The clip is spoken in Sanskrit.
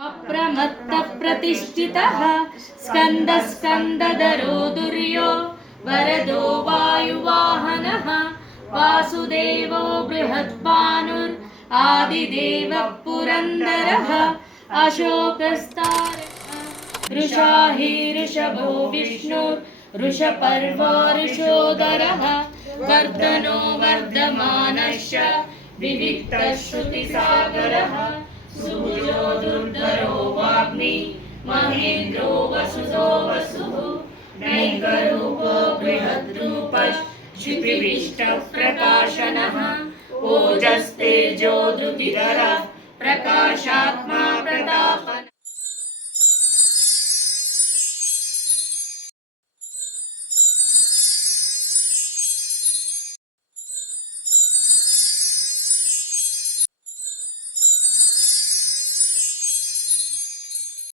मप्रमत्तप्रतिष्ठितः स्कन्दस्कन्दधरो दुर्यो वरदो वायुवाहनः वासुदेवो बृहद्भानुर् आदिदेवः पुरन्दरः अशोकस्तारकः वृषाहीऋषभो विष्णुर्वृषपर्वा ऋषोदरः वर्धनो वर्धमानश्च विविक्तः श्रुतिसागरः सूर्यो दुर्धरो वाग्मी महेन्द्रो वसुधो वसुः नैकरूपो बृहद्रूपश्चित्रिविष्टः प्रकाशनः ओजस्तेजो धृतिधरः प्रकाशात्मा प्रतापः